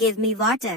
Give me water.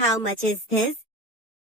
How much is this?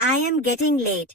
I am getting late.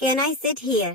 Can I sit here?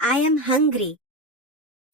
I am hungry.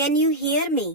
Can you hear me?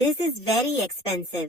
This is very expensive.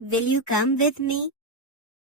Will you come with me?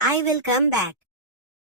I will come back.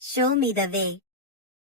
Show me the way.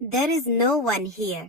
There is no one here.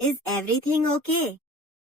Is everything okay?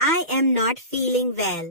I am not feeling well.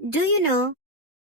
Do you know?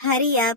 Hurry up.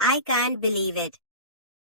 I can't believe it.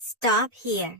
Stop here.